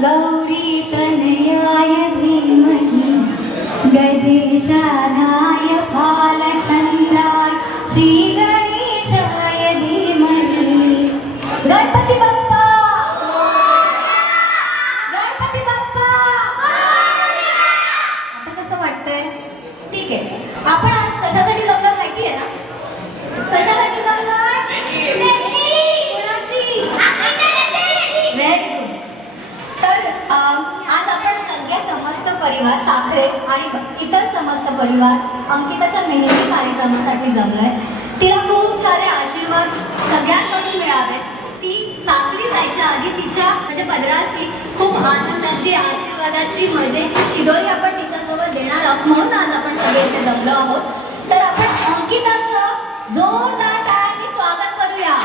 गौरी तनयाय धीमहि गजेशानाय भालचन्द्राय श्री गणेशाय धीमहि. गणपती बाप्पा, गणपती बाप्पा. आता कसं वाटतंय? ठीक आहे, आपण आज कशासाठी जमलो माहिती आहे ना? कशासाठी जमलोय? कोणाची? Very good. तर आज आपण सगळे समस्त परिवार साखरे आणि इतर समस्त परिवार अंकिताच्या मेहंदी कार्यक्रमासाठी जमलोय. तिला खूप सारे आशीर्वाद सगळ्यांकडून मिळावेत. ती सासरी जायच्या आधी तिच्या म्हणजे पदराशी खूप आनंदाची, आशीर्वादाची, मजेची शिदोरी आपण तिच्यासोबत देणार आहोत. म्हणून आज आपण सगळे इथे जमलो आहोत. तर आपण अंकिताचं जोरदार टाळ्यांनी स्वागत करूया.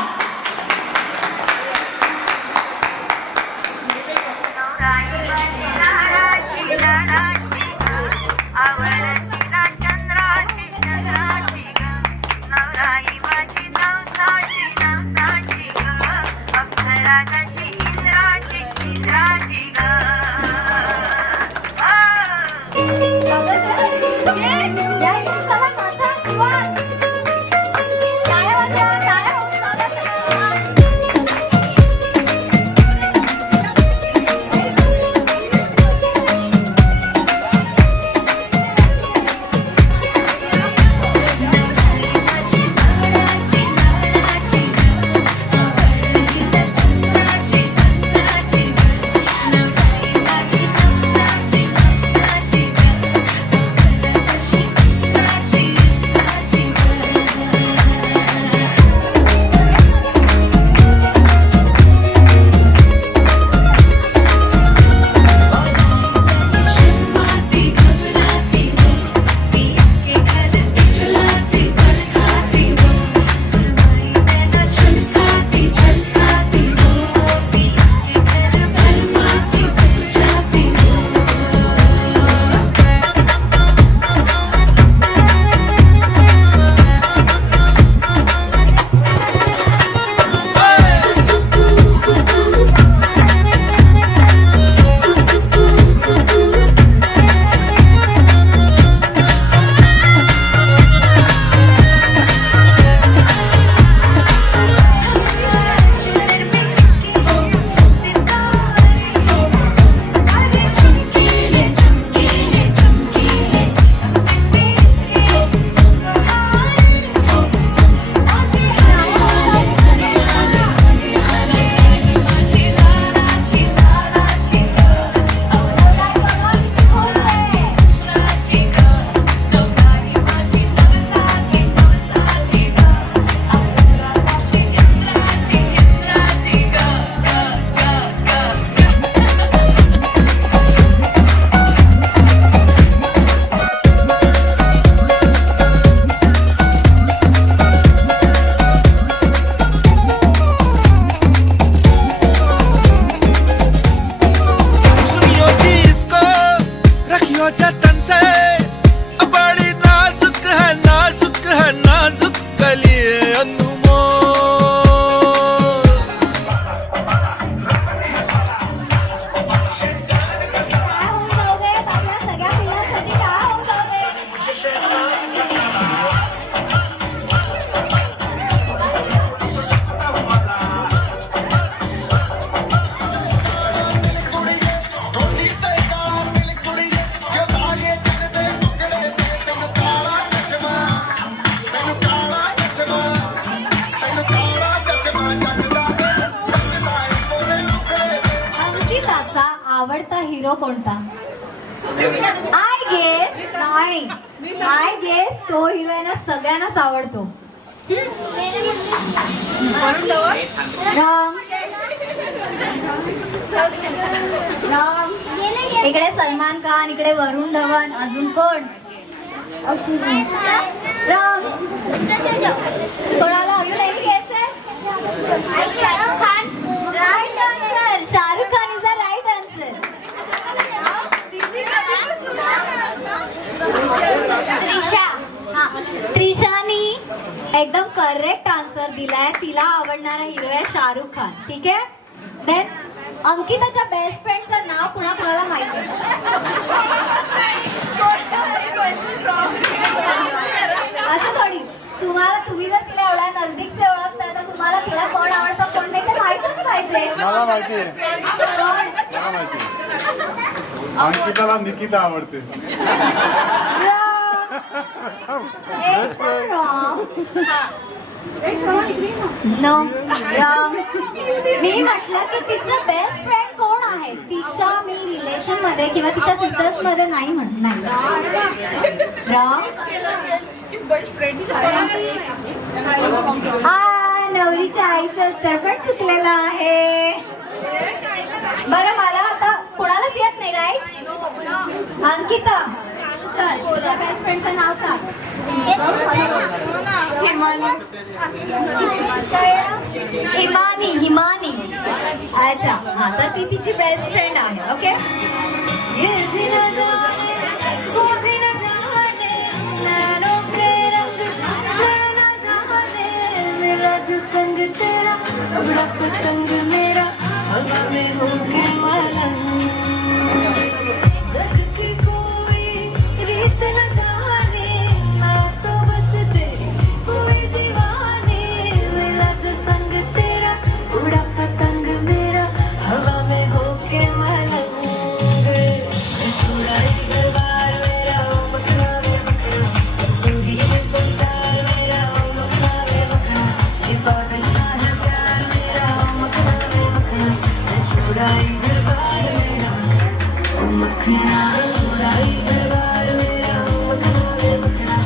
आवडता हिरो कोणता? आय गेस तो हिरोईन सगळ्यांनाच आवडतो. राम. इकडे सलमान खान, इकडे वरुण धवन, अजून कोण? राम. कोणाला अजून एक गेस आहे? Shahrukh Khan. Right answer. Shahrukh Khan is the right answer. Trishani एकदम करेक्ट आन्सर दिलाय. तिला आवडणारा हिरो आहे शाहरुख खान. ठीक आहे. देन अंकिताच्या बेस्ट फ्रेंडचं कुणा कुणाला माहिती आहे. असं थोडी तुम्ही जर तिला एवढ्या नजदीकचे ओळखता तर तुम्हाला तिला कोण आवडतं कोण नाही ते माहितच पाहिजे. मला माहिती आहे. मला माहिती आहे. अंकिताला निकिता आवडते. नो मी म्हटलं की तिचं बेस्ट फ्रेंड कोण आहे. तिच्या मी रिलेशन मध्ये किंवा तिच्या सिस्टर्स मध्ये नाही म्हणत नाही. राम नवरीच्या आईचं उत्तर पण चुकलेलं आहे. बरं मला आता कोणालाच येत नाही राईट. अंकिता चल तुझ्या बेस्ट फ्रेंडचं नाव सांग. हिमानी. अच्छा हा तर ती तिची बेस्ट फ्रेंड आहे. ओके संग तेरा बड़ा पतंग मेरा हवा में हो के मलंग. जग की कोई रीत न जाने मैं तो बस तेरी कोई दीवाने. मेरा जो संग तेरा उड़ा पतंग मेरा हवा में हो के मलंग. छुड़ाई घरबार मेरा ओ मखना रे मखना तू ही संसार मेरा ओ मखना रे मखना. ये पागल सा है प्यार मेरा ओ मखना रे मखना. छुड़ाई घरबार मेरा ओ मखना. छुड़ाई घरबार मेरा ओ मखना रे मखना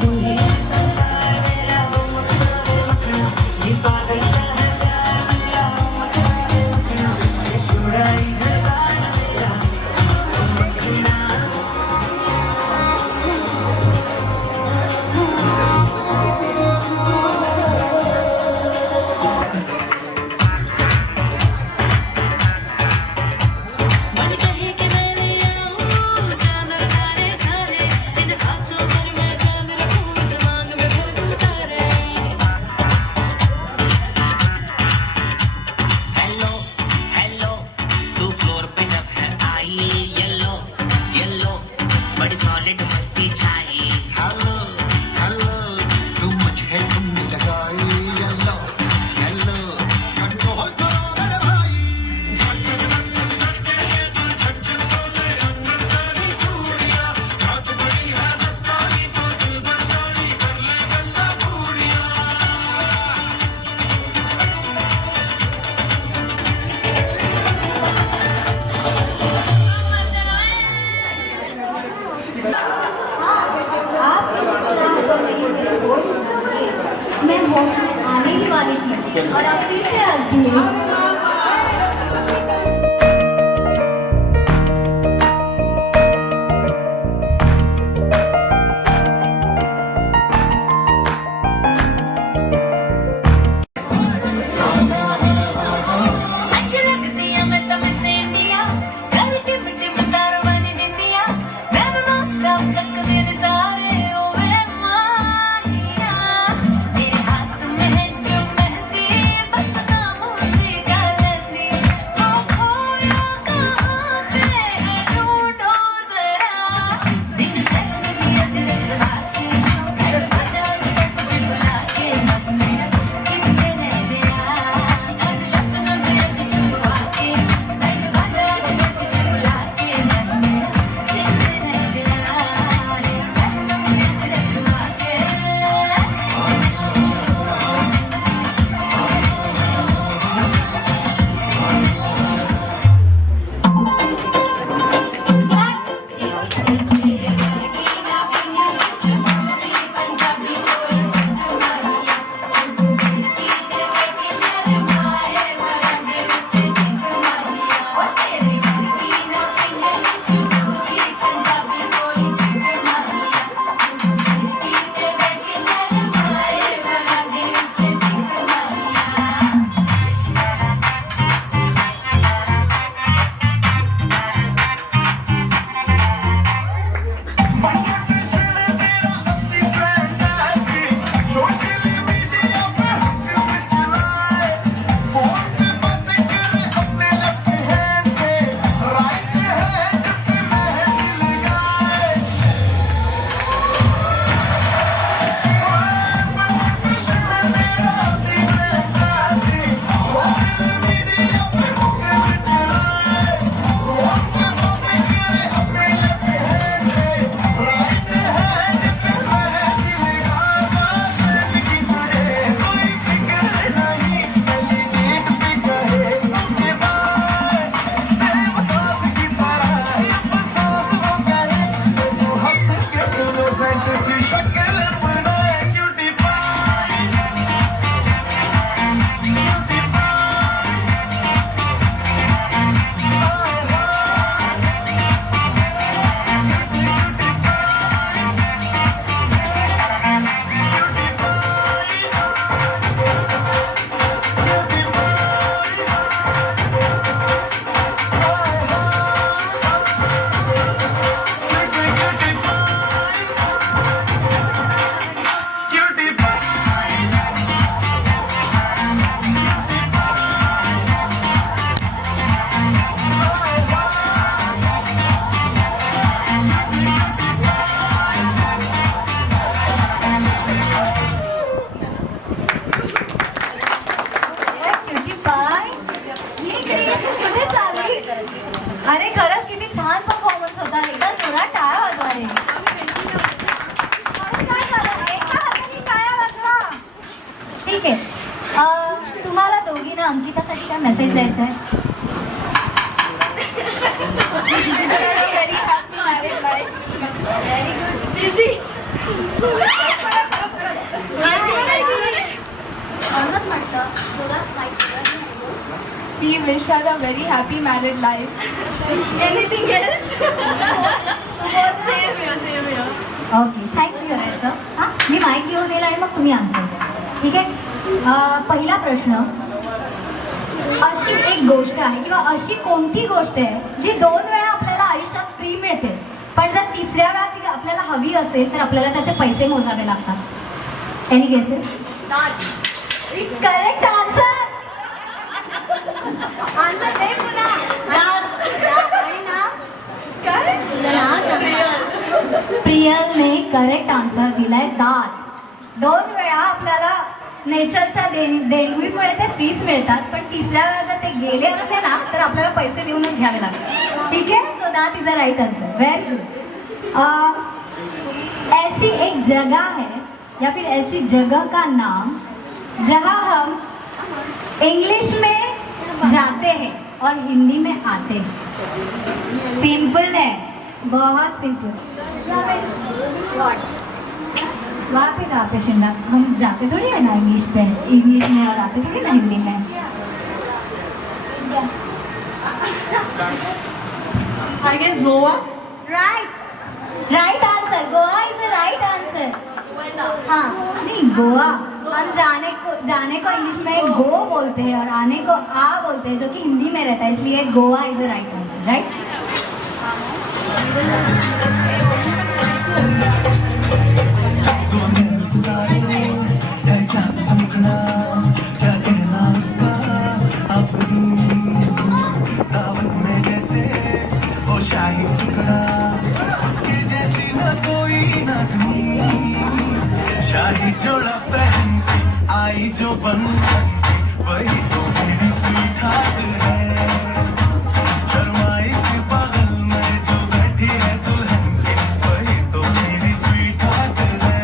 तू ही संसार मेरा ओ मखना रे मखना. ये पागल सा है प्यार मेरा ओ मखना रे मखना. छुड़ाई घरबार मेरा ओ मखना. मन कहे कि मैं ले आऊं चादर अरे खरंच किती छान परफॉर्मन्स होता. एकदा जोरात टाळ्या वाजवा रे. अरे काय झालं? एका हाताने टाळ्या वाजवा. ठीक आहे. तुम्हाला दोघींना अंकितासाठी काय मेसेज द्यायचा आहे? Very happy married life. Almost म्हटलं जोरात mike We wish her a very happy married life. Anything else? Okay thank you याचं. हां मी माईक घेऊन येईल आणि मग तुम्ही आन्सर द्या. ठीक आहे. पहिला प्रश्न, अशी एक गोष्ट आहे किंवा अशी कोणती गोष्ट आहे जी 2 वेळा आपल्याला आयुष्यात फ्री मिळते, पण जर तिसऱ्या वेळा ती आपल्याला हवी असेल तर आपल्याला त्याचे पैसे मोजावे लागतात? Any guesses? Correct answer. Answer दे पुन्हा. आणि नाव काय? प्रियलने करेक्ट आन्सर दिलाय दात. 2 वेळा आपल्याला नेचरच्या देणगीमुळे ते फ्रीच मिळतात, पण तिसऱ्या वेळा जर ते गेले असते ना तर आपल्याला पैसे देऊनच घ्यावे लागतात. ठीक आहे. So that is the right answer. Very good. ऐसी एक जगह है या फिर ऐसी जगह का नाम जहाँ हम इंग्लिश में जाते हैं और हिंदी में आते हैं. सिंपल है, बहुत सिंपल. वहाँ पे कहाँ पे शिमला? हम जाते थोड़ी है ना इंग्लिश में और आते थोड़ी ना हिंदी में. I guess Goa. Right answer. Goa is the right answer. हाँ नहीं, गोवा हम जाने को इंग्लिश में गो बोलते हैं और आने को आ बोलते हैं, जो कि हिंदी में रहता है, इसलिए Goa is the right answer. Right. शाही जोड़ा पहन के आई जो बन के, वही तो मेरी स्वीट हार्ट है. शर्माई सी बगल में जो बैठी है दुल्हन के, वही तो मेरी स्वीट हार्ट है.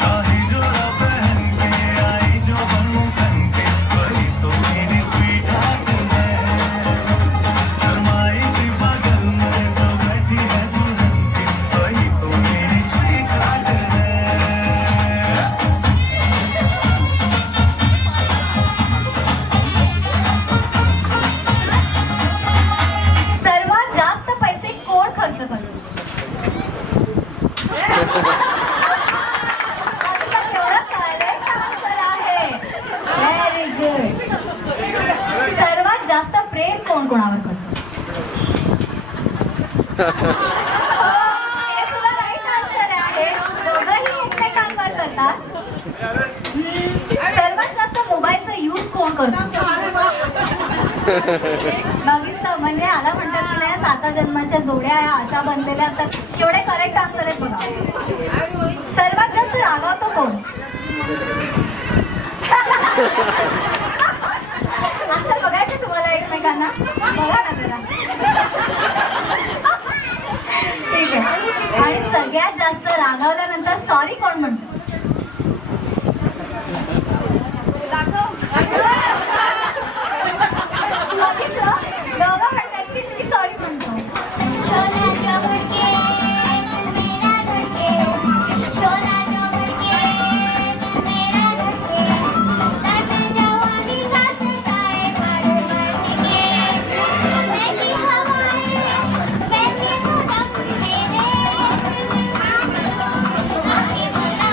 शाही जोड़ा पहन के आई जो बन के, वही तो मेरी स्वीट हार्ट है. शर्माई सी बगल में जो बैठी है दुल्हन के, वही तो मेरी स्वीट हार्ट है. सर्वात जास्त पैसे कोण खर्च करतो? Very good. सर्वात जास्त प्रेम कोण कोणावर करतो? हे सुद्धा राईट आन्सर आहे. दोघंही एकमेकांवर करतात. सर्वात जास्त मोबाईलचा यूज कोण करतो? बघितलं म्हणजे आला म्हणतात की नाही 7 जन्माच्या जोड्या या अशा बनलेल्या असतात. केवढे करेक्ट आन्सर आहेत बघा. सर्वात जास्त रागावतो कोण? आन्सर बघायचे तुम्हाला एकमेकांना? बघा ना जरा. ठीक आहे. आणि सगळ्यात जास्त रागावल्यानंतर सॉरी कोण म्हणतो? बघितलं? दोघं म्हणतात की मी सॉरी म्हणतो. शोला जो भड़के दिल मेरा धड़के, शोला जो भड़के दिल मेरा धड़के, दर्द जवानी का सताए बढ़ बढ़ के, महकी हवाएं बहती तो दम मेरे, सिर में काम लो आके भला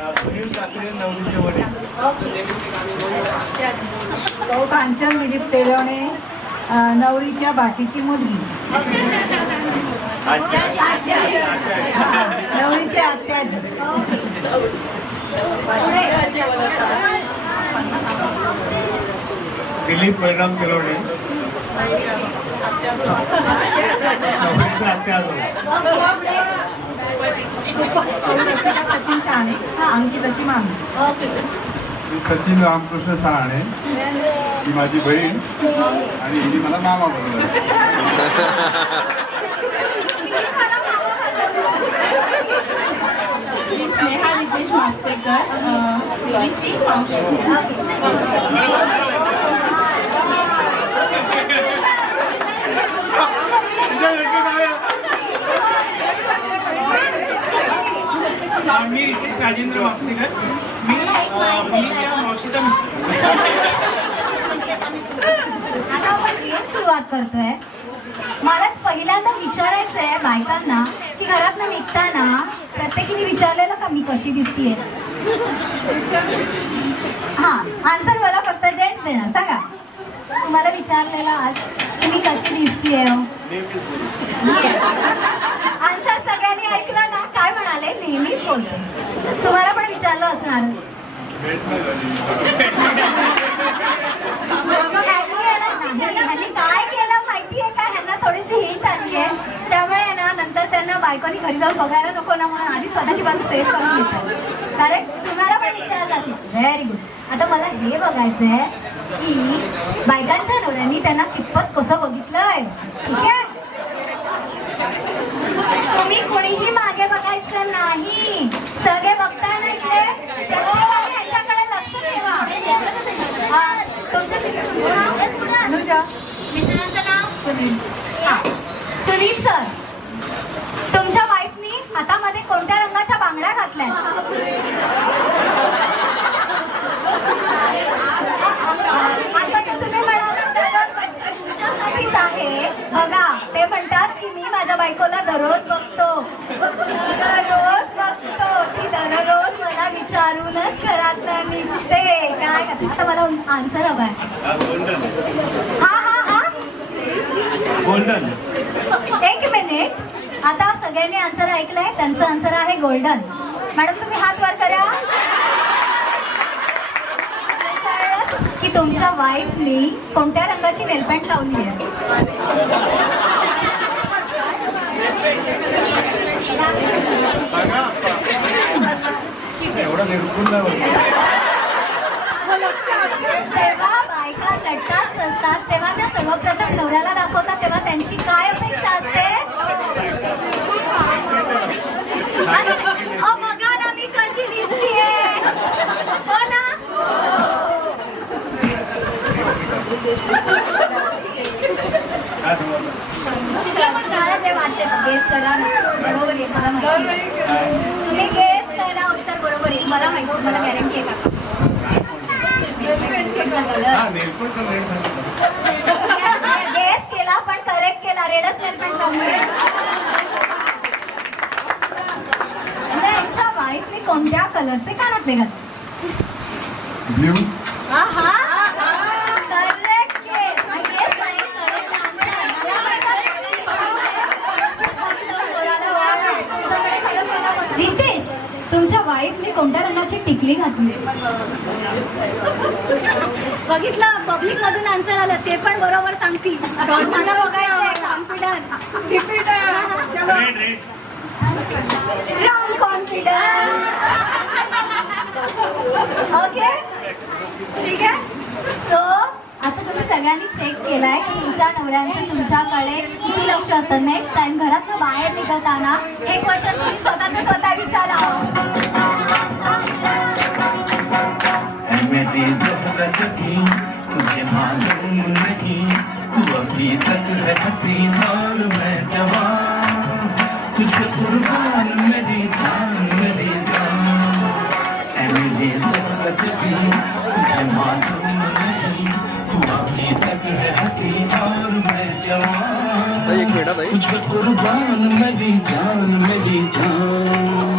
सुनील काकडे नवरीचे वडील. सौ कांचन दिलीप तेलवणे नवरीच्या बाचीची मुलगी. नवरीच्या आत्याजी. दिलीप बलराम तिरवडे नवरीचा आत्या आजोबा. सचिन शहाणे अंकिताची मामी. मी सचिन रामकृष्ण शहाणे, ही माझी बहीण आणि हिने मला मामा बनवलं. स्नेहा नितेश मापसेकर देवीची मावशी. मी रितेश राजेंद्र वापसेकर. आता आपण गेम सुरुवात करतोय. मला पहिल्यांदा विचारायचं आहे बायकांना की घरातनं निघताना प्रत्येकीने विचारलेलं का मी कशी दिसतीये. हा आन्सर मला फक्त जेंट्स देणार. सांगा तुम्हाला विचारलेलं आज तुम्ही कशी दिसतीये. आन्सर सगळ्यांनी ऐकलं ना. काय म्हणाले नेहमीच बोलते. तुम्हाला पण विचारलं असणार. ह्यांनी काय केलं माहितीये का. ह्यांना थोडीशी हिंट आली आहे त्यामुळे ना नंतर त्यांना बायकोनी घरी जाऊन बघायला नको ना म्हणून आधी स्वतःची बाजू सेव्ह करून घेतात. कारण तुम्हाला पण विचारलं असेल. Very good. आता मला हे बघायचंय की बायकांच्या नवऱ्यांनी त्यांना कितपत कसं बघितलंय. ठीक आहे. तुम्ही कोणीही मागे बघायचं नाही. सगळे बघताय ना इकडे. प्रत्येकाने ह्याच्याकडे लक्ष ठेवा. तुमच्या मिस्टरांचं नाव सुनील सर. तुमच्या वाईफनी हातामध्ये कोणत्या रंगाच्या बांगड्या घातल्या. आता ते तुम्ही म्हणाले तुमच्यासाठीच आहे. बघा ते म्हणतात की मी माझ्या बायकोला दररोज बघतो. ती दररोज मला विचारूनच घरात निघते. काय आता मला आन्सर हवाय. हा हा हा गोल्डन. एक मिनिट. आता सगळ्यांनी आन्सर ऐकलंय. त्यांचं आन्सर आहे गोल्डन. मॅडम तुम्ही हात वर करा. की तुमच्या वाईफनी कोणत्या रंगाची नेलपेंट लावली आहे. एवढा निर्गुण जेव्हा बायका लढतात असतात तेव्हा त्या सर्वप्रथम नवऱ्याला दाखवतात तेव्हा त्यांची काय अपेक्षा असते. बघा ना मी कशी दिसतीये. हो ना. मला जे वाटते गेस करा ना. बरोबर आहे मला माहिती. तुम्ही गेस करा उत्तर बरोबर आहे. मला माहिती. मला गॅरंटी आहे का. गेस केला पण करेक्ट केला. रेडच नेलपेंट लावली. वाईफने कोणत्या कलरचे कानातले घातले. ब्ल्यू. आहा करेक्ट केस. आणि yes नाही करेक्ट आन्सर. रितेश तुमच्या वाईफने कोणत्या रंगाची टिकली घातली. बघितलं पब्लिक मधून आन्सर आलं ते पण बरोबर सांगतील. मला बघायचं कॉन्फिडन्स. Wrong confidence. ओके ठीक आहे. सो आता तुम्ही सगळ्यांनी चेक केलाय की तुमच्या नवऱ्यांचं तुमच्याकडे किती लक्ष असतं. नेक्स्ट टाइम घरात बाहेर निघताना हे क्वेश्चन तुम्ही स्वतः विचारा. मेरी ज़रूरत थी तुझे मालूम नहीं तू अभी तक है हसीन और मैं जवान तुझे कुर्बान मेरी जान मेरी जान मेरी ज़रूरत थी तुझे मालूम नहीं तू अभी तक है हसीन और मैं जवान तुझे कुर्बान मेरी जान मेरी जान.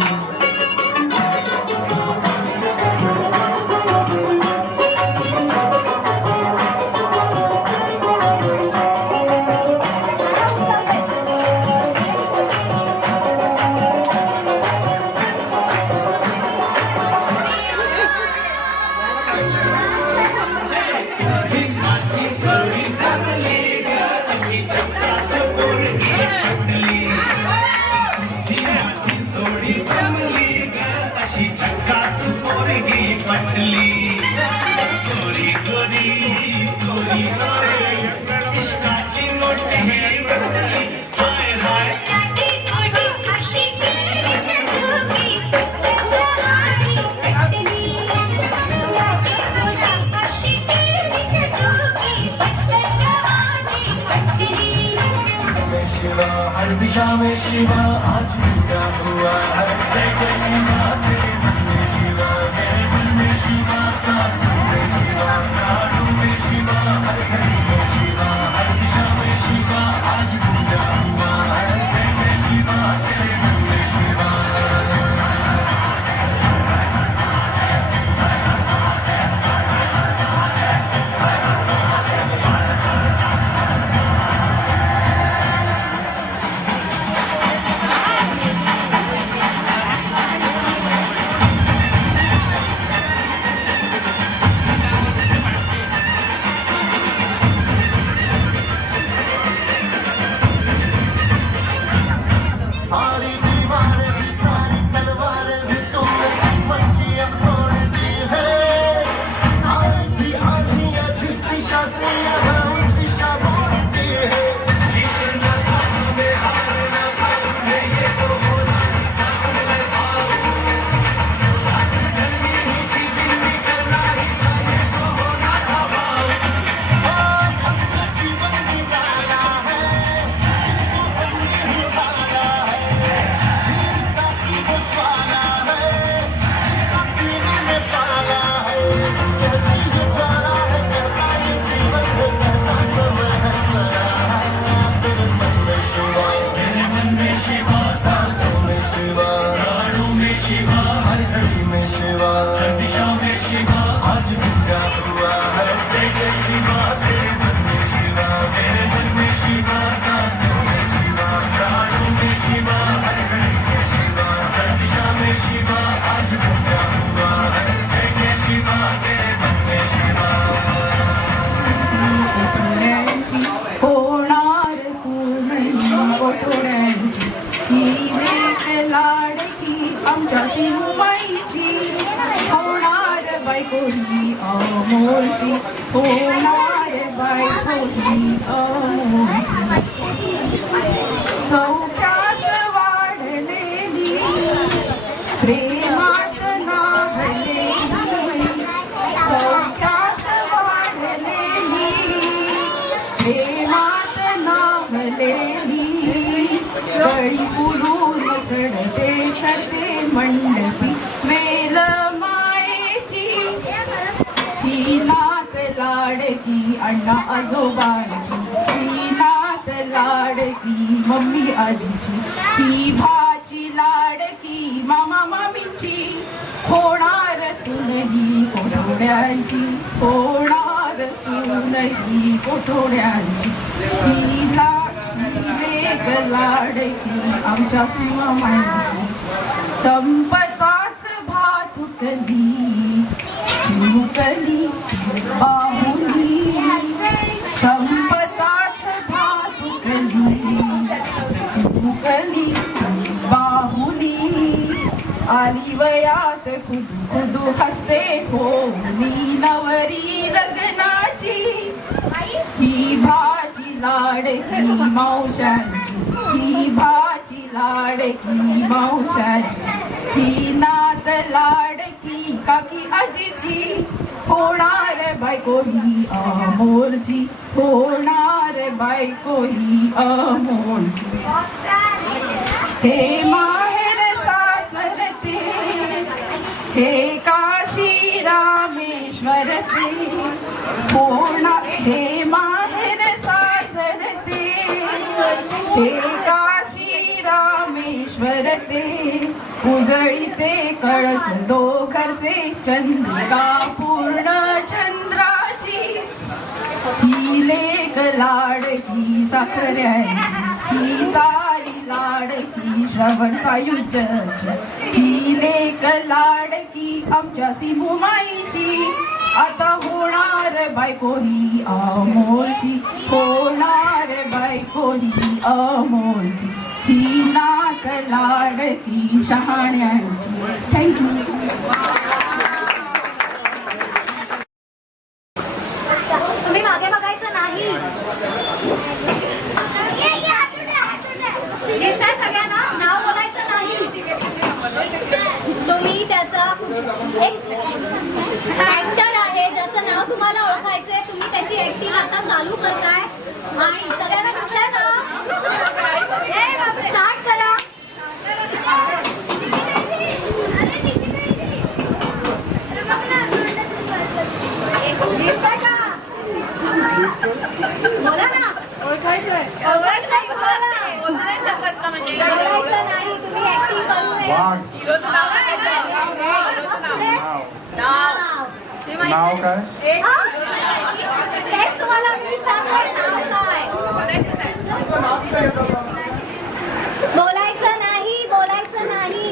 अशी झकास पोरगी पटली गोरी गोरी गोरी गोरी इश्काची मोठी ही वडली हाय हाय लाडी गोडी अशी केली सदुकी पतंग आली पटली लाडी गोडी अशी केली सदुकी पतंग आली पटली में शिवा हर दिशा में शिवा आज पूजा हुआ है जय जय शिवा तेरे मन में शिवा मेरे मन में शिवा सासू में शिवा नाडू में शिवा हर घड़ी में शिवा हर दिशा में शिवा आज पूजा हुआ है जय जय शिवा तेरे मन में शिवा सारी दीवारें भी सारी तलवारें भी तुमने दुश्मन की अब तोड़ दी है आई थी आंधियां जिस दिशा से यहाँ उस दिशा मोड़ती है जीतना काम में हारना काम में ये तो होना ही कसम में भाव धरनी ही थी दिल निकलना ही था ये तो होना था भाव अपना जीवन निकाला है इसको हमने ही पाला है वीरता की वो ज्वाला है जिसको सीने में पाला है कहती ये ज्वाला है कहता ये जीवन है कहता समय है सरा तेरे मन में शिवा तेरे मन में शिवा सांसों में शिवा प्राणों में शिवा हर घड़ी में शिवा हर दिशा में शिवा आज पूजा हुआ है जय जय शिवा तेरे मन में शिवा मेरे मन में शिवा सांसों में शिवा प्राणों में शिवा हर घड़ी में शिवा हर दिशा में शिवा आज पूजा हुआ है जय जय शिवा तेरे मन में शिवा कोठोड्यांची होणार सुनई कोठोड्यांची ही लेक लाडकी आमच्या शिवबाईची होणार बायकोली अमोलची होणार बायकोली अमोलची सौख्यात वाढलेली प्रेमात नाहलेली सौख्यात वाढलेली प्रेमात नाहलेली गळी पुरून चढते चढते मंडपी मेल मायेची ही नात लाडकी अण्णा आजोबांची ही नात लाडकी मम्मी आजीची ही भाची लाडकी मामा मामीची होणार सुनही कोठोड्यांची होणार सुनही कोठोड्यांची ही लेक लाडकी आमच्या सीमामाईची संपताच भातुकली चिमुकली बाहुली संपताच भातुकली चिमुकली बाहुली आली वयात खुदू खुदू हसते होली नवरी लग्नाची ही भाजी लाडकी मावशांची ही भाजी लाडकी मावशांची ही नात लाडकी काकी आजीची होणार बायको ही अमोलची होणार बायको ही अमोलची हे माहेर सासरचे हे काशी रामेश्वरचे होणार हे माहेर सासरते हे काशी रामेश्वरते उजळीते कळस दोघरचे चंद्रिका पूर्ण चंद्राची ही लेक लाडकी साखऱ्यांची ही ताई लाडकी श्रवण सायुज्याची ही लेक लाडकी आमच्या सिंहुमाईची आता होणार बायको ही अमोलची होणार बायको ही अमोलची ही नात लाडकी शहाण्यांची थँक्यू एक ऍक्टर आहे ज्याचं नाव तुम्हाला ओळखायचंय. तुम्ही त्याची ऍक्टिंग आता चालू करताय आणि सगळ्यांना दिसलंय ना? स्टार्ट करा. दिसतंय का? बोला ना. ओळखायचंय. ओळखायचंय तुम्हाला? बोलू नाही शकत का म्हणजे बोलायचं नाही, तुम्ही ऍक्टिंग करू नये. वाघ. नाव. नाव काय? तेच तुम्हाला मी सांगते, नाव काय? बोलायचं नाही, बोलायचं नाही.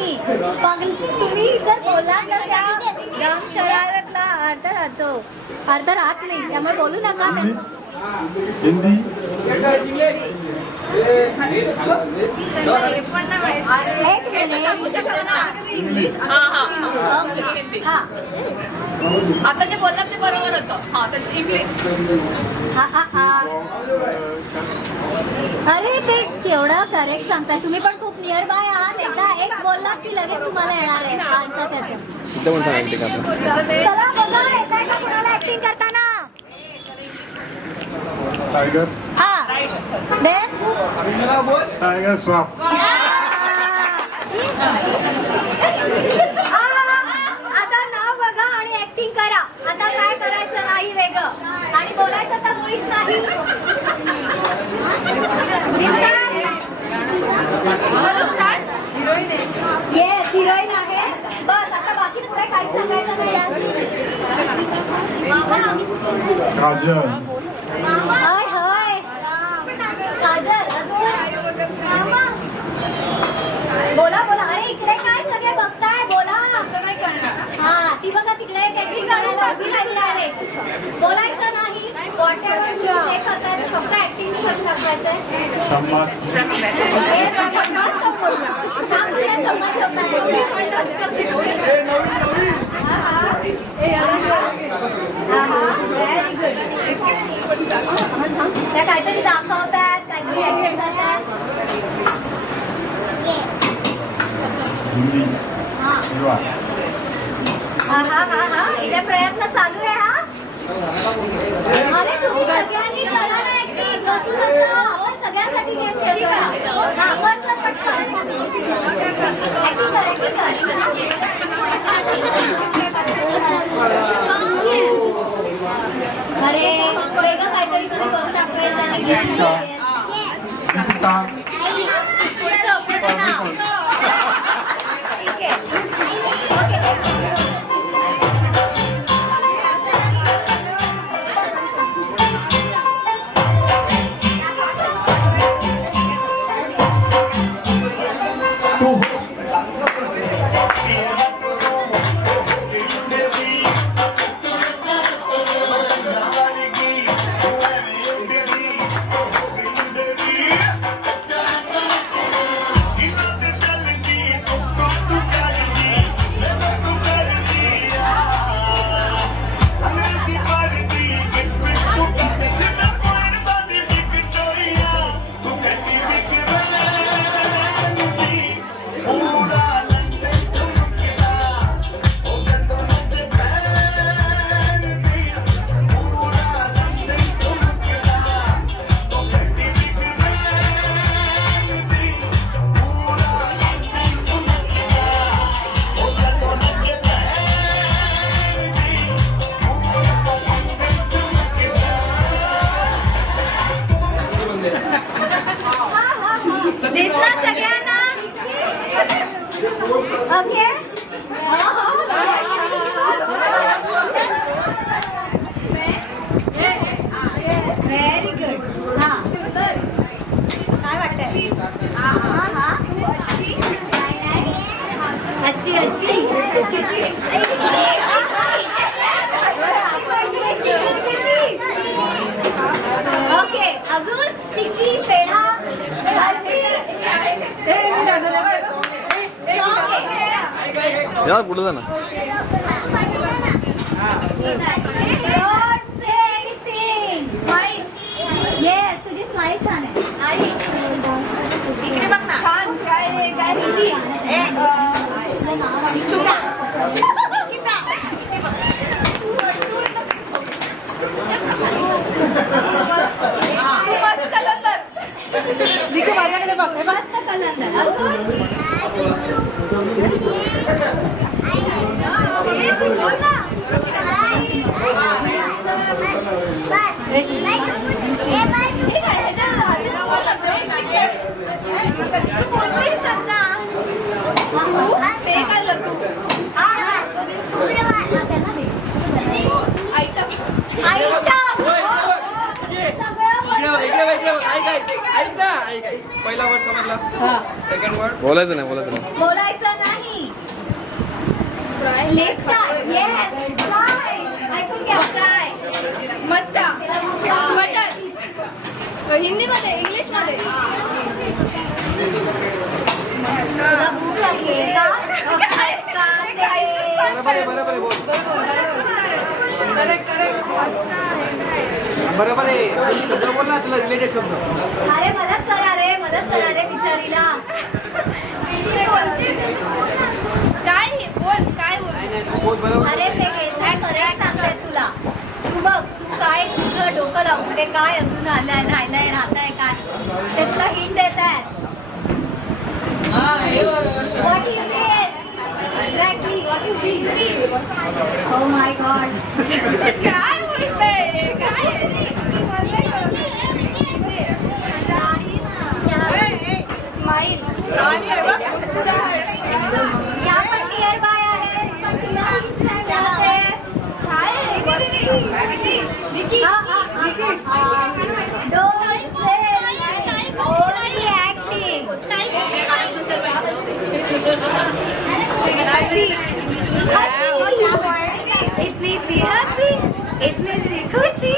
तुम्ही जर बोलला तर त्या राम शरारतला अर्थ राहतो, अर्थ राहत नाही, त्यामुळे बोलू नका. हिंदी. त्यांना हे पण नाही माहिती. एक मिनिट. इंग्लिश. ओके. हा. आता जे बोललात ते बरोबर होतं. हा त्याचं इंग्लिश. हा. अरे ते केवढं करेक्ट सांगताय तुम्ही, पण खूप नियर बाय आहात. एकदा एक बोललात की लगेच तुम्हाला येणार आहे आन्सर त्याचं. चला बघा, येताय का कुणाला ऍक्टिंग करताना? टायगर. हा. Then Tiger Shroff. आता नाव बघा आणि ऍक्टिंग करा. आता काय करायचं नाही वेगळं आणि बोलायचं तर मुळीच नाही. येस, हिरोईन आहे. बस आता बाकी पुढे काहीच सांगायचं नाही. काजल. होय होय. काजल. अजून बोला बोला. अरे इकडे काय सगळे बघताय, बोला. हा ती बघा तिकडे ऍक्टिंग करायला उभी राहिली आहे. बोलायचं नाही. व्हॉट्सअपवर हे करताय, फक्त ऍक्टिंग करून दाखवायचंय. संवाद. Very good. त्या काहीतरी दाखवतात, काहीतरी ऍक्टिंग करतात. हिंदी. हा हिरवा. हा इथे प्रयत्न चालू आहे. हा अरे तुम्ही सगळ्यांनी करा ना ऍक्टिंग. बसू नका, आपण सगळ्यांसाठी गेम खेळतोय. हा बस पटकन ऍक्टिंग करा. अरे वेगळं काहीतरी तुम्ही करून दाखवायचं. दीपिका. पुढचं नाव. ठीक आहे. ओके. दिसला सगळ्यांना? ओके. Very good. हा काय वाटतंय? हा नाही. अच्छी ओके. अजून चिकी, पेढा, यार कुठं जा ना. येस, तुझी स्माईल छान आहे. इकडे बघ ना. छान. काय हिंदी चुका. निकू माझ्याकडे बघ हे बघ. मस्त कलंदर अजून हे बोल ना. तू बोललीस आता. ते खाल्लं तू आयटम पहिला वर्ड समजला सेकंड वर्ड बोलायचं नाही बोलायचं नाही बोलायचं नाही. फ्राय लेफ्ट येस फ्राय ऐकून घ्या फ्राय. मस्का मटर हिंदीमध्ये इंग्लिशमध्ये तुला भूक लागली का? बरोबर आहे बोल बरोबर आहे शब्द बोल ना तुला रिलेटेड शब्द अरे मदत करा रे बिचारीला. काय बोल काय बोल बोल बरोबर अरे ते केसात करेक्ट सांगते तुला. तू बघ तू काय तुझं डोकं लावून ते काय अजून आलंय राहिलंय राहतंय काय ते तुला हिंट देत आहेत. What is this? Exactly, what is this? Oh my God. काय बोलतंय काय स्माईल या पण नियर बाय आहे. पण तुला विचारते. Don't say only acting. इतनी सी हंसी इतनी सी खुशी.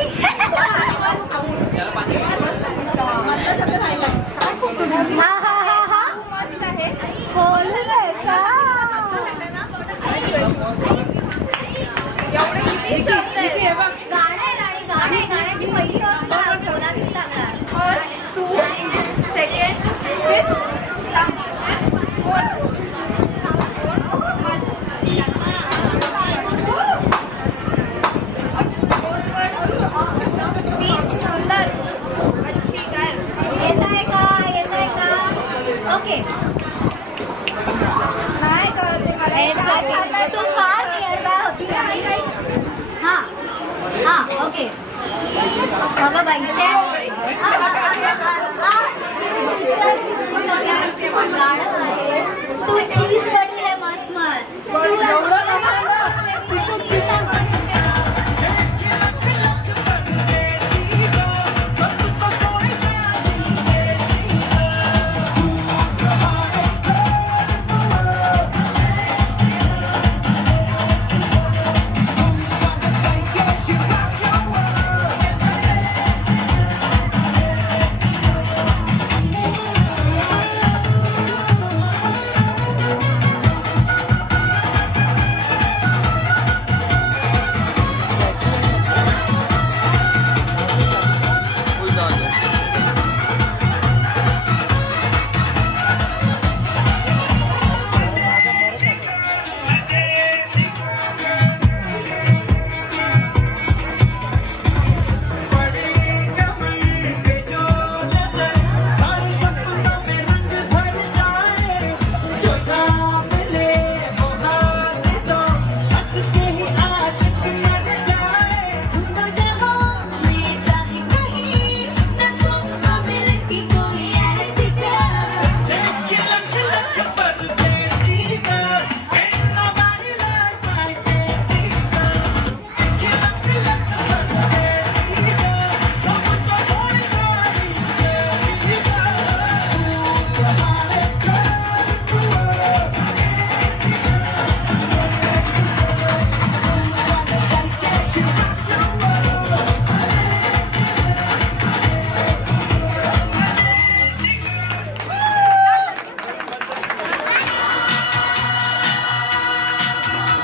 हा हा हा हा मस्त आहे बोललंय का? एवढे किती शब्द आहेत गाणे राणी गाण्याची पहिली ओळ तुला बोलावीच लागणार. फर्स्ट टू सेकंड फिफ्थ सुंदर अच्छी काय येतंय का ओके. नाही कळते मला तू फार नियर बाय होती हा हा ओके. अगं बाई गाणं आहे तू चीज बडी है मस्त मस्त.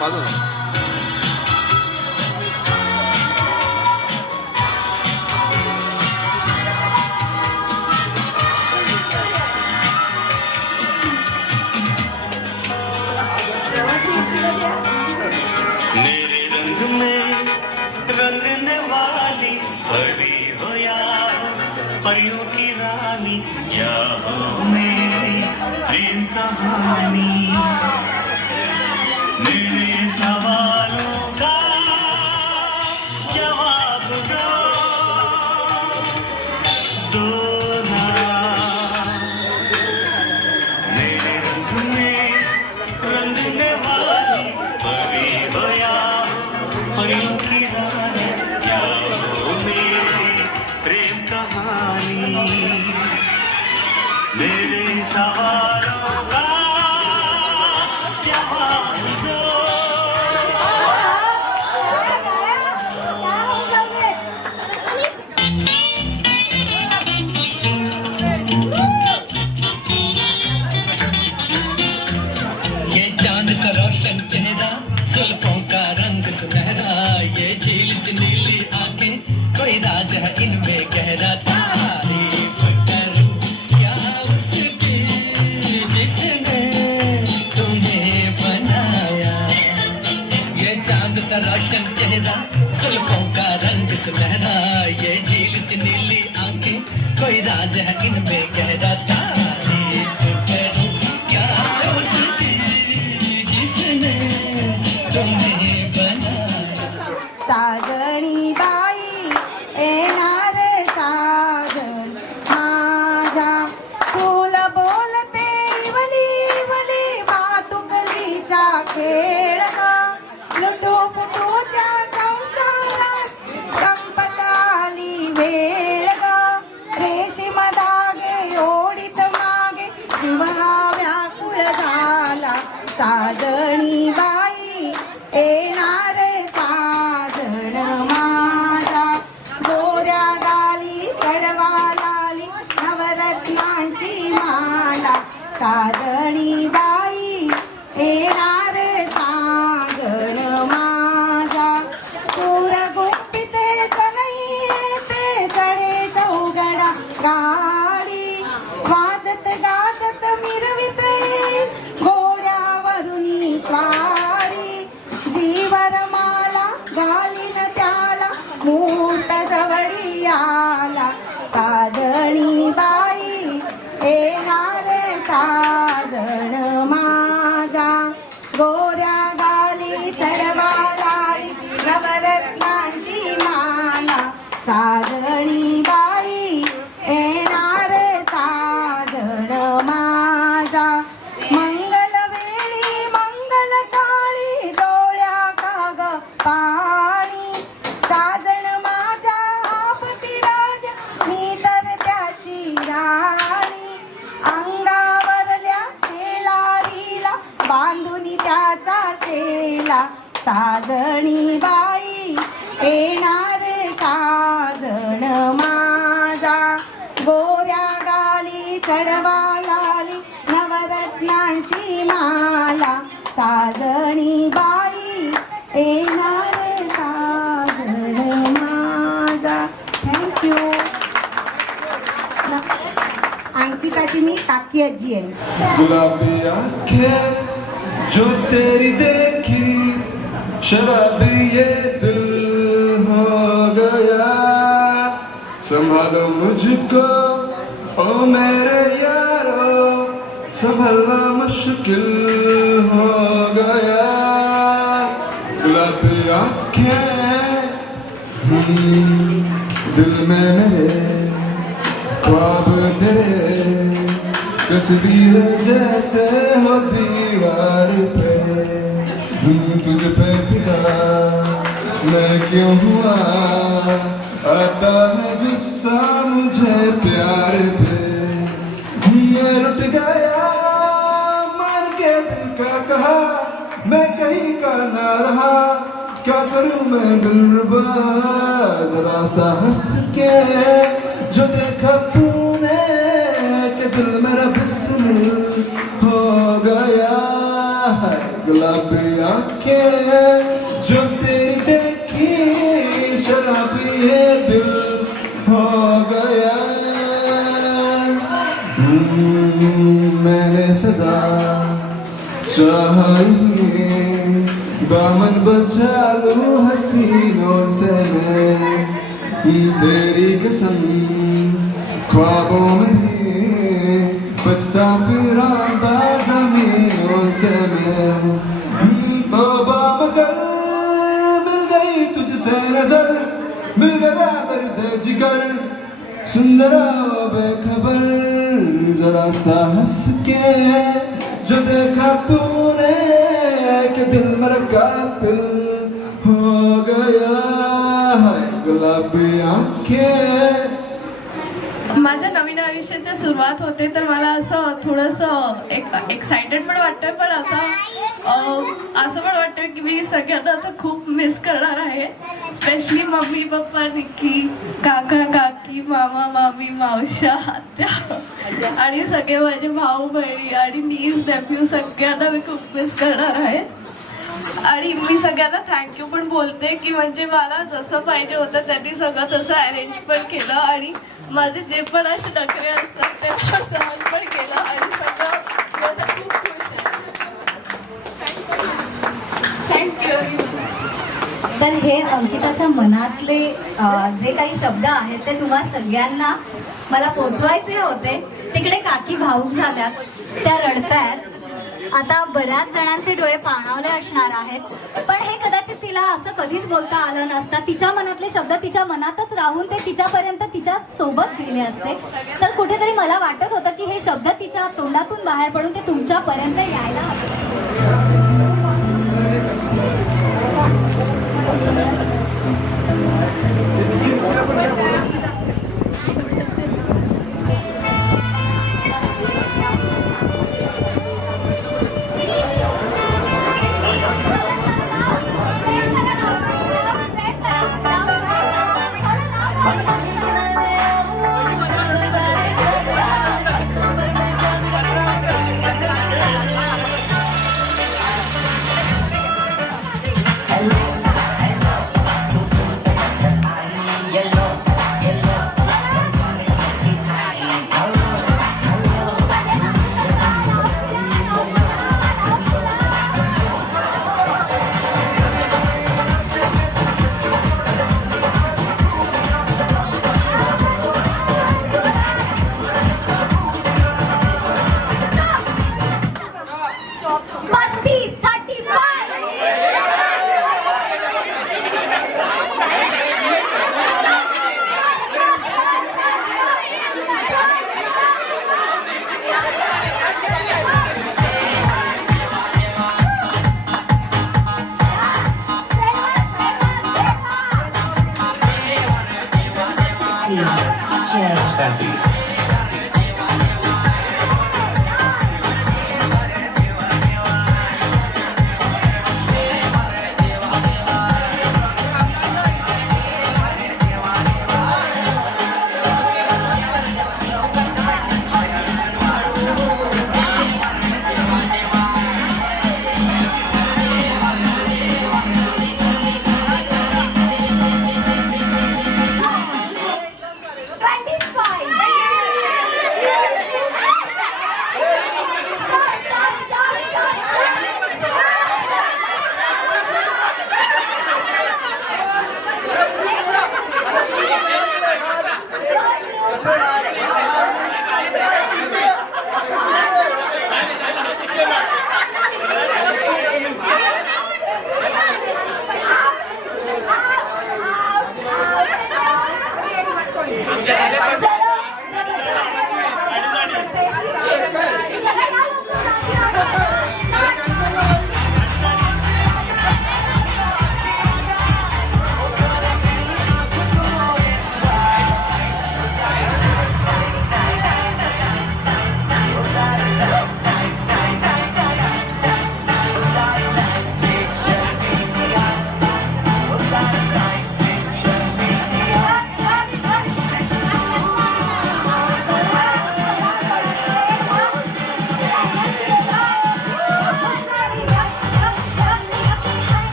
बाजूला मेरे रंग में रंगने वाली परी हो या परियों की रानी कहानी मेरे सवालों का जवाब दो ना मेरे रंगने वाली परी बया परियों की रानी क्या हो मेरी प्रेम कहानी मेरे सवालों का जवाब दो ये चांद का रोशन चेहरा जुल्फों का रंग सुनहरा ये झील सी नीली आंखें कोई राज है इनमें गहरा तारीफ करूं क्या उसकी जिसने तुम्हें बनाया ये चांद का रोशन चेहरा जुल्फों का रंग सुनहरा ये झील सी नीली आंखें कोई राज है इनमें गहरा तारीफ करूं क्या उसकी जिसने तुम्हें बनाया साजणी बाई येणार साजन माझ्या तुला बोलते इवली इवली मातुकलीचा खेळ गा लुटू पुटूच्या संसारात संपताली वेळ गा रेशीम धागे ओढीत मागे जीव हा व्याकुळ झाला साजणी बाई येणार साजन माझा गोऱ्या गाली कडवा लाली नवरत्नांची माला साजणी बाई येणार साजन माझा सूर गुंपिते सनई ते चढे चौघडा गाडी वाजत गाजत मिरविते घोड्यावरुनी स्वारी जीवर माला घालीन त्याला मूठ जवळी आला साजणी बाई येणार साजन माझा गोऱ्या गाली चढवा लाली नवरत्नांची माला साजणी बाई येणार साजन माझा मंगल वेळी मंगल काळी डोळ्या काग पाणी साजण माझा आपती राज मी तर त्याची राणी अंगावरल्या शेलारीला बांधून त्याचा शेला साजणी बाई येणार साजण माझा गोऱ्या गाली चढवा लाली नवरत्नांची माला साजणी बाई येणार साजण माझा थँक्यू अंकिताची मी काकी आजी आहे गुलाबी आंखें जो तेरी देखी शराबी ये दिल हो गया संभालो मुझको ओ मेरे यारो संभलना मुश्किल हो गया गुलाबी आंखें दिल में मेरे ख्वाब तेरे तस्वीर जैसे हो दीवार पे तुझ पे फिदा मैं क्यों हुआ आता है गुस्सा मुझे प्यार पे मैं लुट गया मान के दिल का कहा मैं कहीं का ना रहा क्या करूं मैं दिलरुबा जरा सा हंस के जो देखा तूने कि दिल मेरा बिस्मिल हो गया है गुलाबी आंखें जो तेरी देखी शराबी ये दिल हो गया मैंने सदा चाहिए दामन बचा लूं हसीनों से मैं तेरी कसम ख्वाबों में ही बचता फिरा ज़मीन से मैं तौबा मगर मिल गई तुझसे नजर मिल गया दर्द जिगर सुंदरा बेखबर जरा सा हंस के जो देखा तूने कि दिल मेरा कातिल हो गया है गुलाबी आंखें. माझ्या नवीन आयुष्याची सुरुवात होते तर मला असं थोडंसं एक्सायटेड पण वाटतंय पण असं पण वाटतं की मी सगळ्यांना आता खूप मिस करणार आहे. स्पेशली मम्मी पप्पा निक्की काका काकी मामा मामी मावशा आत्या आणि सगळे माझे भाऊ बहिणी आणि नीस नेफ्यू सगळ्यांना मी खूप मिस करणार आहे. आणि मी सगळ्यांना थँक्यू पण बोलते की म्हणजे मला जसं पाहिजे होतं त्यांनी सगळं तसं अरेंज पण केलं आणि माझे जे पण असे नखरे असतात ते सहन पण केलं आणि सगळं मला खूप खुश आहे. थँक्यू. तर हे अंकिताच्या मनातले जे काही शब्द आहेत ते तुम्हा सगळ्यांना मला पोचवायचे होते. तिकडे काकी भाऊक झाल्यात, त्या रडतायत. आता बऱ्याच जणांचे डोळे पाणावले असणार आहेत, पण हे कदाचित तिला असं कधीच बोलता आलं नसतं. तिच्या मनातले शब्द तिच्या मनातच राहून ते तिच्यापर्यंत तिच्या सोबत गेले असते. तर कुठेतरी मला वाटत होतं की हे शब्द तिच्या तोंडातून बाहेर पडून ते तुमच्यापर्यंत यायला हवे. Santi.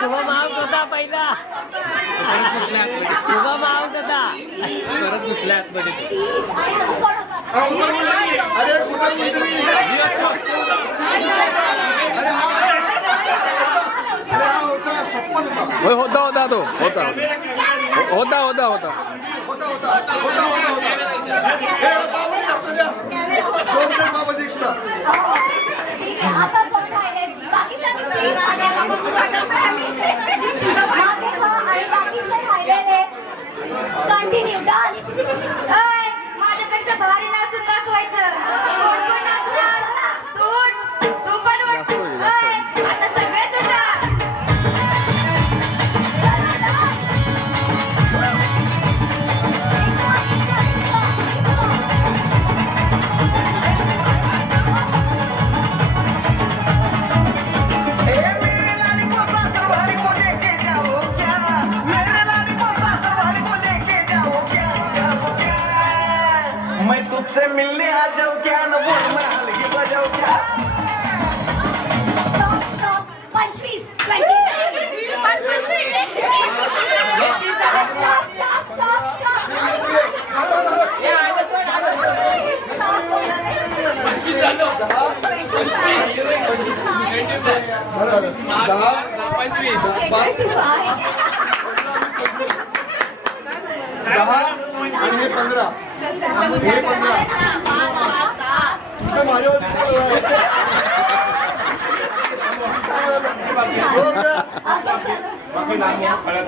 शुभम आऊट होता पहिला शुभम आऊट होता परत दुसऱ्या आतमध्ये अरे कुठं उलटली? अरे हा होता 56 होता. होय होता होता तो होता होता होता होता हे बाबाजी असं द्या. 2 प्लेट बाबाजी एक्स्ट्रा. आता कोण राहिले बाकीच्यांनी प्लीज मागे व्हा आणि बाकीचे राहिलेले कंटिन्यू डान्स. माझ्यापेक्षा भारी नाचून दाखवायचं. कोण कोण नाचणार? तू पण जास्त होईल, जास्त होईल. आता सगळेच उठा. मैं तुझसे मिलने आ जाऊं क्या न बोल मैं हलगी बजाऊं क्या 25, 10 आणि हे 15. हे 15. इथं माझ्यावर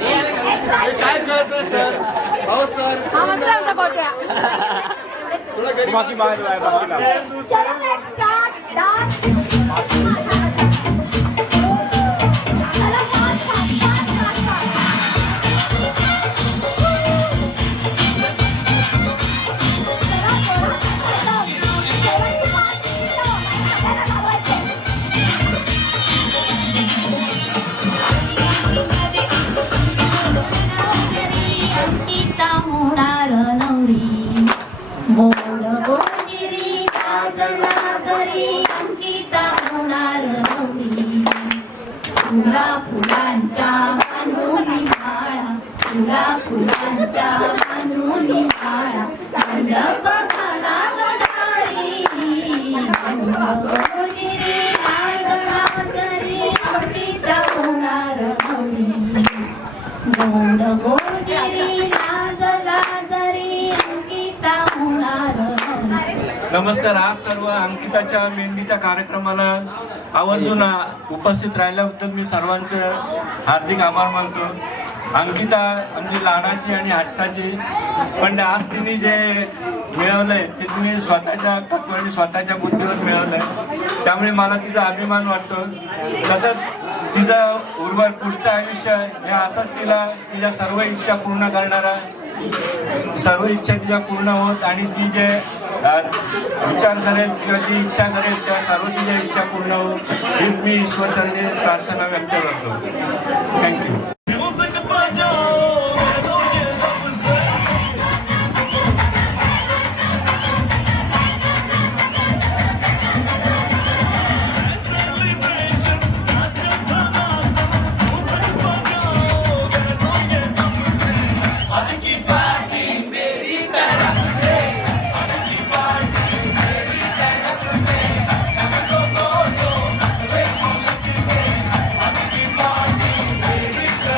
हे काय कळतं सर? हो सर तुला घरी बाकी बाहेर चलो let's start dance. चला fast, fast, fast, fast. चला, थोडा, 75 किलो. सगळ्यांना धावायचंय. अंकिता होणार नवरी गोड गोंजिरी गाजला घरी अंकिता होणार नवरी फुला फुलांच्या बांधुनी माळा फुला फुलांच्या बांधुनी माळा मंडप घाला गडारी गोड गोंजिरी गाजला घरी अंकिता होणार नवरी गोड गोंजिरी लाजला घरी अंकिता होणार नवरी. नमस्कार. आज सर्व अंकिताच्या मेहंदीच्या कार्यक्रमाला आवर्जून उपस्थित राहिल्याबद्दल मी सर्वांचं हार्दिक आभार मानतो. अंकिता आमची लाडाची आणि हट्टाची, पण आज तिने जे मिळवलंय ते तिने स्वतःच्या तत्वाने स्वतःच्या बुद्धीवर मिळवलंय. त्यामुळे मला तिचा अभिमान वाटतो. तसंच तिचं पुढचं आयुष्य हे असंच तिला तिच्या सर्व इच्छा पूर्ण करणारा, सर्व इच्छा तिच्या पूर्ण होत आणि ती जे विचार करेल किंवा ती इच्छा करेल त्या सर्व तिच्या इच्छा पूर्ण होत ही मी ईश्वरचरणी प्रार्थना व्यक्त करतो. थँक्यू. म्यूजिक बजाओ तो ये सबसे सेलिब्रेशन नाच धमाका म्यूजिक बजाओ तो ये सबसे आज की पार्टी मेरी तरफ से आज की पार्टी मेरी तरफ से सबको बोलो अगले मुल्क से आज की पार्टी मेरी तरफ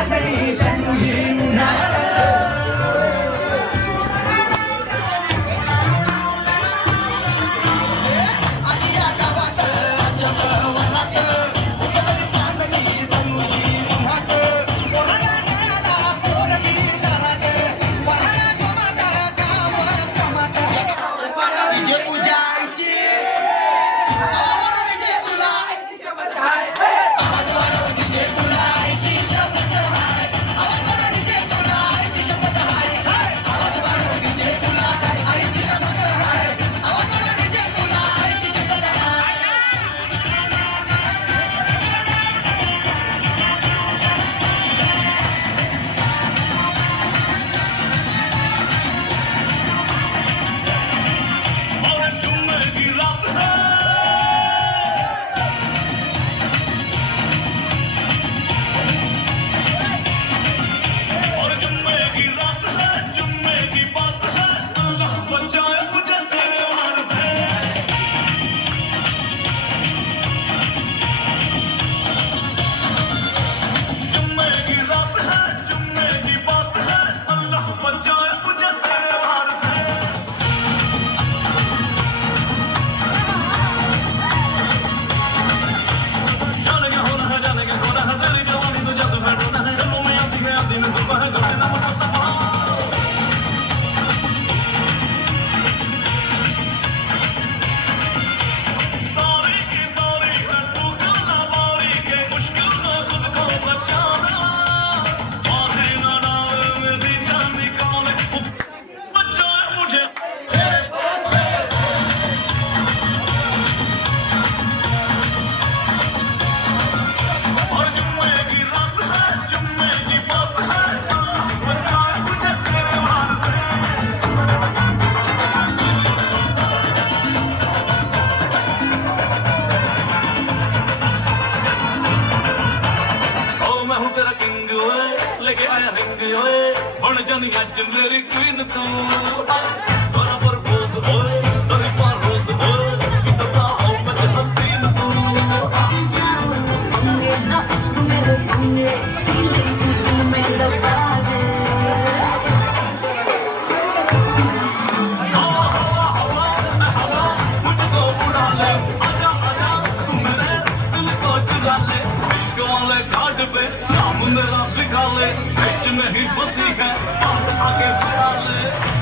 चांदणी तनु ही उन्हाळ लेके आया रिंग ओए बन जानी अज मेरी क्वीन तू बराबर पोज ओए तेरी पर रोज ओए कितना सा हो मत हसीन तू ना इश्क मेरे तूने फीलिंग तू मेरा बाजे हवा मुझको उड़ा ले आजा आजा तू मेरे दिल को चुरा ले इश्क वाले घाट पे नाम मेरा लिखा ले बीच में ही बसी है आगे बढ़ा ले